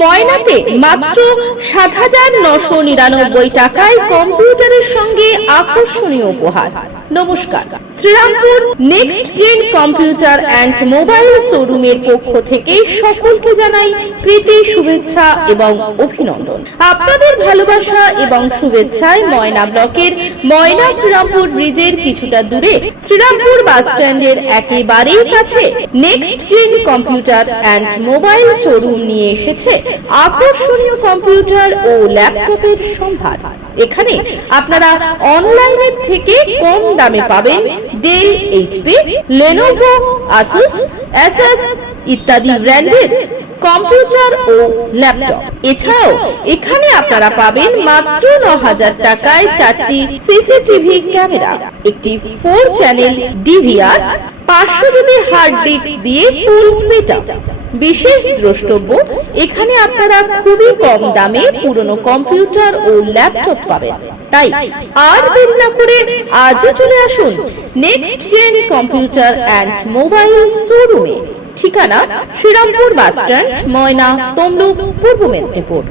ময়নাতে মাত্র ৭,৯৯৯ টাকায় কম্পিউটারের সঙ্গে আকর্ষণীয় উপহার। নমস্কার, Serampore next gen computer and mobile শোরুমের পক্ষ থেকে সকলকে জানাই প্রীতি, শুভেচ্ছা এবং অভিনন্দন। আপনাদের ভালোবাসা এবং শুভেচ্ছায় ময়না ব্লকের ময়না শ্রীরামপুর ব্রিজের কিছুটা দূরে শ্রীরামপুর বাস স্ট্যান্ডের একেবারেই কাছে next gen computer and mobile showroom নিয়ে এসেছে আকর্ষণীয় কম্পিউটার ও ল্যাপটপের সম্ভার। এখানে আপনারা অনলাইনের থেকে কম দামে পাবেন ডেল, এইচপি, লেনোভো, আসুস, এসএস ইত্যাদি ব্র্যান্ডের কম্পিউটার ও ল্যাপটপ। এছাড়াও এখানে আপনারা পাবেন মাত্র ৯,০০০ টাকায় 4টি সিসিটিভি ক্যামেরা, একটি 4 channel DVR, 500 GB hard disk দিয়ে ফুল সেটআপ। বিশেষ দ্রষ্টব্য, এখানে আপনারা খুবই কম দামে পুরনো কম্পিউটার ও ল্যাপটপ পাবেন। তাই আর দেরি না করে আজই চলে আসুন next gen computer and mobile শোরুমে। ঠিকানা শ্রীরামপুর বাস স্ট্যান্ড, ময়না, তমলুক, পূর্ব মেদিনীপুর।